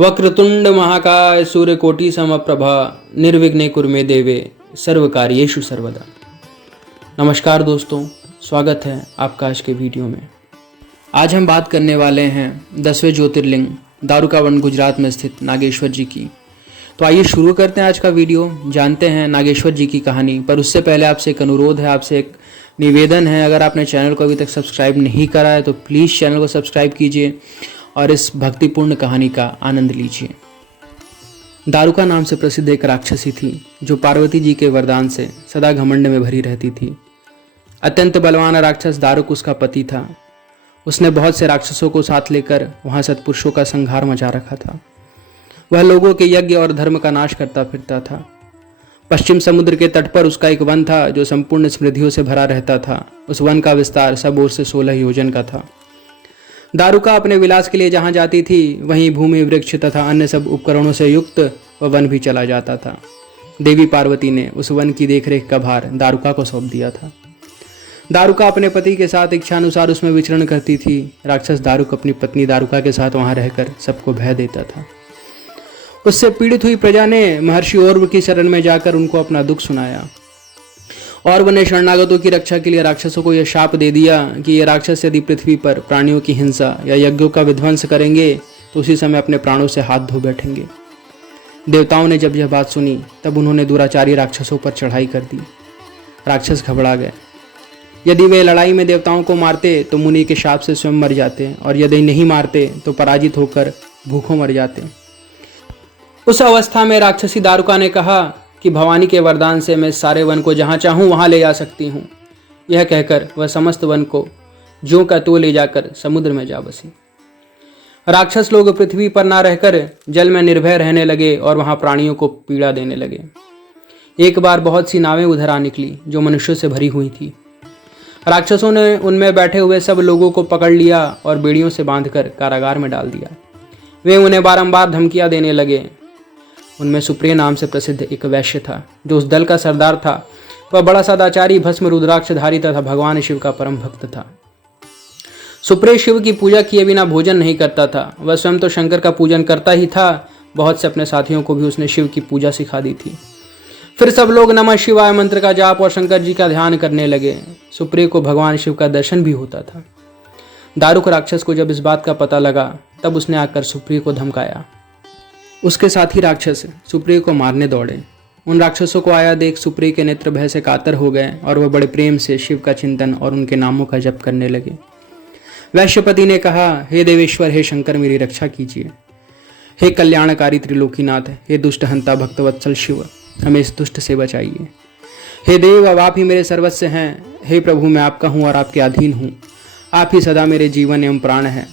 वक्रतुंड महाकाय सूर्यकोटि समप्रभा निर्विघ्ने कुरु मे देवे सर्वकार्येषु सर्वदा। नमस्कार दोस्तों, स्वागत है आपका आज के वीडियो में। आज हम बात करने वाले हैं 10वें ज्योतिर्लिंग दारुका वन गुजरात में स्थित नागेश्वर जी की। तो आइए शुरू करते हैं आज का वीडियो, जानते हैं नागेश्वर जी की कहानी। पर उससे पहले आपसे एक अनुरोध है, आपसे एक निवेदन है, अगर आपने चैनल को अभी तक सब्सक्राइब नहीं करा है तो प्लीज़ चैनल को सब्सक्राइब कीजिए और इस भक्तिपूर्ण कहानी का आनंद लीजिए। दारुका नाम से प्रसिद्ध एक राक्षसी थी जो पार्वती जी के वरदान से सदा घमंड में भरी रहती थी। अत्यंत बलवान राक्षस दारुक उसका पति था। उसने बहुत से राक्षसों को साथ लेकर वहां सत्पुरुषों का संहार मचा रखा था। वह लोगों के यज्ञ और धर्म का नाश करता फिरता था। पश्चिम समुद्र के तट पर उसका एक वन था जो संपूर्ण समृद्धियों से भरा रहता था। उस वन का विस्तार सब ओर से 16 योजन का था। दारुका अपने विलास के लिए जहां जाती थी वहीं भूमि, वृक्ष तथा अन्य सब उपकरणों से युक्त वह वन भी चला जाता था। देवी पार्वती ने उस वन की देखरेख का भार दारुका को सौंप दिया था। दारुका अपने पति के साथ इच्छानुसार उसमें विचरण करती थी। राक्षस दारुक अपनी पत्नी दारुका के साथ वहां रहकर सबको भय देता था। उससे पीड़ित हुई प्रजा ने महर्षि औरव की शरण में जाकर उनको अपना दुख सुनाया। और वह ने शरणागतों की रक्षा के लिए राक्षसों को यह शाप दे दिया कि ये राक्षस यदि पृथ्वी पर प्राणियों की हिंसा या यज्ञों का विध्वंस करेंगे तो उसी समय अपने प्राणों से हाथ धो बैठेंगे। देवताओं ने जब यह बात सुनी तब उन्होंने दुराचारी राक्षसों पर चढ़ाई कर दी। राक्षस घबरा गए। यदि वे लड़ाई में देवताओं को मारते तो मुनि के शाप से स्वयं मर जाते और यदि नहीं मारते तो पराजित होकर भूखों मर जाते। उस अवस्था में राक्षसी दारुका ने कहा कि भवानी के वरदान से मैं सारे वन को जहां चाहूं वहां ले जा सकती हूं। यह कहकर वह समस्त वन को ज्यों का त्यों ले जाकर समुद्र में जा बसी। राक्षस लोग पृथ्वी पर ना रहकर जल में निर्भय रहने लगे और वहां प्राणियों को पीड़ा देने लगे। एक बार बहुत सी नावें उधर आ निकली जो मनुष्यों से भरी हुई थी। राक्षसों ने उनमें बैठे हुए सब लोगों को पकड़ लिया और बेड़ियों से बांधकर कारागार में डाल दिया। वे उन्हें बारंबार धमकियां देने लगे। उनमें सुप्रिय नाम से प्रसिद्ध एक वैश्य था जो उस दल का सरदार था। वह बड़ा सदाचारी, भस्म रुद्राक्षधारी तथा भगवान शिव का परम भक्त था। सुप्रिय शिव की पूजा किए बिना भोजन नहीं करता था। वह स्वयं तो शंकर का पूजन करता ही था, बहुत से अपने साथियों को भी उसने शिव की पूजा सिखा दी थी। फिर सब लोग नमः शिवाय मंत्र का जाप और शंकर जी का ध्यान करने लगे। सुप्रिय को भगवान शिव का दर्शन भी होता था। दारुक राक्षस को जब इस बात का पता लगा तब उसने आकर सुप्रिय को धमकाया। उसके साथी राक्षस सुप्रिय को मारने दौड़े। उन राक्षसों को आया देख सुप्रिय के नेत्र भय से कातर हो गए और वह बड़े प्रेम से शिव का चिंतन और उनके नामों का जप करने लगे। वैश्यपति ने कहा, हे देवेश्वर, हे शंकर, मेरी रक्षा कीजिए। हे कल्याणकारी त्रिलोकीनाथ, हे दुष्ट हंता भक्तवत्सल शिव, हमें इस दुष्ट से बचाइए। हे देव, अब आप ही मेरे सर्वस्व हैं। हे प्रभु, मैं आपका हूँ और आपके अधीन हूँ। आप ही सदा मेरे जीवन एवं प्राण हैं।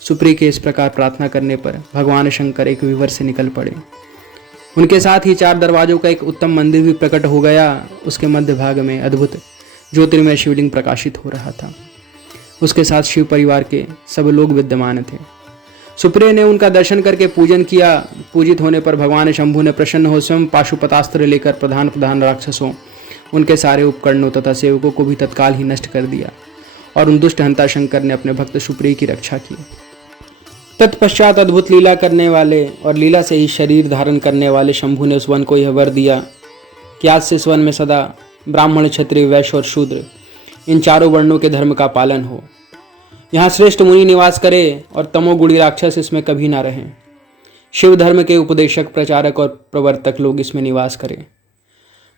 सुप्रिय के इस प्रकार प्रार्थना करने पर भगवान शंकर एक विवर से निकल पड़े। उनके साथ ही 4 दरवाजों का एक उत्तम मंदिर भी प्रकट हो गया। उसके मध्य भाग में अद्भुत ज्योतिर्मय शिवलिंग प्रकाशित हो रहा था। उसके साथ शिव परिवार के सब लोग विद्यमान थे। सुप्रिय ने उनका दर्शन करके पूजन किया। पूजित होने पर भगवान शंभु ने प्रसन्न हो स्वयं पाशुपतास्त्र लेकर प्रधान राक्षसों, उनके सारे उपकरणों तथा सेवकों को भी तत्काल ही नष्ट कर दिया और उन दुष्ट हंता शंकर ने अपने भक्त सुप्रिय की रक्षा की। तत्पश्चात अद्भुत लीला करने वाले और लीला से ही शरीर धारण करने वाले शंभु ने उस वन को यह वर दिया कि आज से इस वन में सदा ब्राह्मण, क्षत्रिय, वैश्य और शूद्र, इन चारों वर्णों के धर्म का पालन हो। यहाँ श्रेष्ठ मुनि निवास करे और तमोगुणी राक्षस इसमें कभी ना रहें। शिव धर्म के उपदेशक, प्रचारक और प्रवर्तक लोग इसमें निवास करें।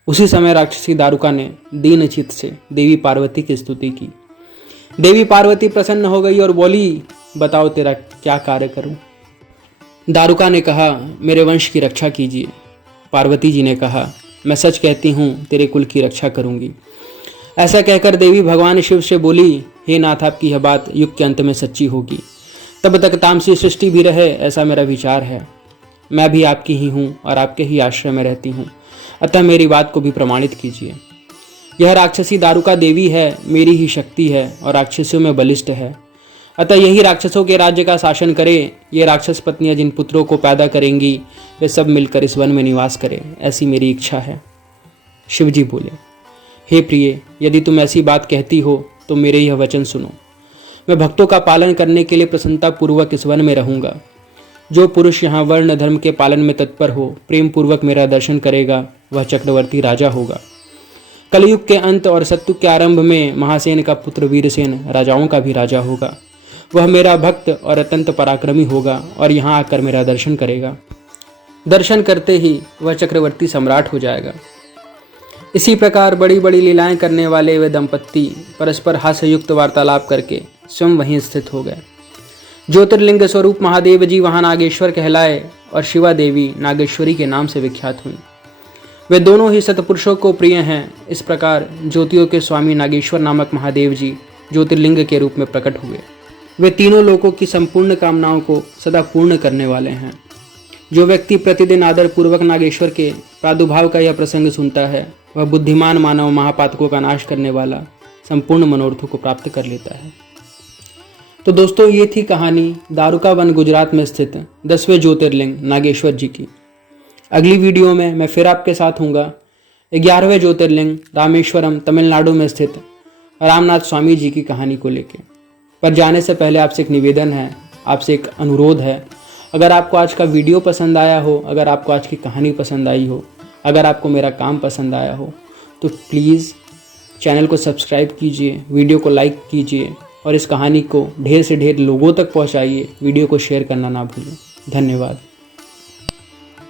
उसी समय राक्षसी दारुका ने दीन चित्त से देवी पार्वती की स्तुति की। देवी पार्वती प्रसन्न हो गई और बोली, बताओ तेरा क्या कार्य करूं। दारुका ने कहा, मेरे वंश की रक्षा कीजिए। पार्वती जी ने कहा, मैं सच कहती हूं, तेरे कुल की रक्षा करूंगी। ऐसा कहकर देवी भगवान शिव से बोली, हे नाथ, आपकी यह बात युग के अंत में सच्ची होगी। तब तक तामसी सृष्टि भी रहे, ऐसा मेरा विचार है। मैं भी आपकी ही हूं और आपके ही आश्रय में रहती हूं, अतः मेरी बात को भी प्रमाणित कीजिए। यह राक्षसी दारुका देवी है, मेरी ही शक्ति है और राक्षसों में बलिष्ठ है। अतः यही राक्षसों के राज्य का शासन करे। ये राक्षस पत्नियां जिन पुत्रों को पैदा करेंगी वे सब मिलकर इस वन में निवास करें, ऐसी मेरी इच्छा है। शिवजी बोले, हे प्रिय, यदि तुम ऐसी बात कहती हो तो मेरे यह वचन सुनो। मैं भक्तों का पालन करने के लिए प्रसन्नता पूर्वक इस वन में रहूंगा। जो पुरुष यहाँ वर्ण धर्म के पालन में तत्पर हो, प्रेम पूर्वक मेरा दर्शन करेगा, वह चक्रवर्ती राजा होगा। कलयुग के अंत और सत्युग के आरंभ में महासेन का पुत्र वीरसेन राजाओं का भी राजा होगा। वह मेरा भक्त और अत्यंत पराक्रमी होगा और यहाँ आकर मेरा दर्शन करेगा। दर्शन करते ही वह चक्रवर्ती सम्राट हो जाएगा। इसी प्रकार बड़ी बड़ी लीलाएं करने वाले वे दंपत्ति परस्पर हास्ययुक्त वार्तालाप करके स्वयं वहीं स्थित हो गए। ज्योतिर्लिंग स्वरूप महादेव जी वहां नागेश्वर कहलाए और शिवा देवी नागेश्वरी के नाम से विख्यात हुई। वे दोनों ही सतपुरुषों को प्रिय हैं। इस प्रकार ज्योतियों के स्वामी नागेश्वर नामक महादेव जी ज्योतिर्लिंग के रूप में प्रकट हुए। वे तीनों लोगों की संपूर्ण कामनाओं को सदा पूर्ण करने वाले हैं। जो व्यक्ति प्रतिदिन आदर पूर्वक नागेश्वर के प्रादुर्भाव का यह प्रसंग सुनता है, वह बुद्धिमान मानव महापातकों का नाश करने वाला संपूर्ण मनोरथों को प्राप्त कर लेता है। तो दोस्तों, ये थी कहानी दारुका वन गुजरात में स्थित 10वें ज्योतिर्लिंग नागेश्वर जी की। अगली वीडियो में मैं फिर आपके साथ हूँगा 11वें ज्योतिर्लिंग रामेश्वरम तमिलनाडु में स्थित रामनाथ स्वामी जी की कहानी को लेकर। पर जाने से पहले आपसे एक निवेदन है, आपसे एक अनुरोध है। अगर आपको आज का वीडियो पसंद आया हो, अगर आपको आज की कहानी पसंद आई हो, अगर आपको मेरा काम पसंद आया हो, तो प्लीज़ चैनल को सब्सक्राइब कीजिए, वीडियो को लाइक कीजिए और इस कहानी को ढेर से ढेर लोगों तक पहुंचाइए। वीडियो को शेयर करना ना भूलें। धन्यवाद।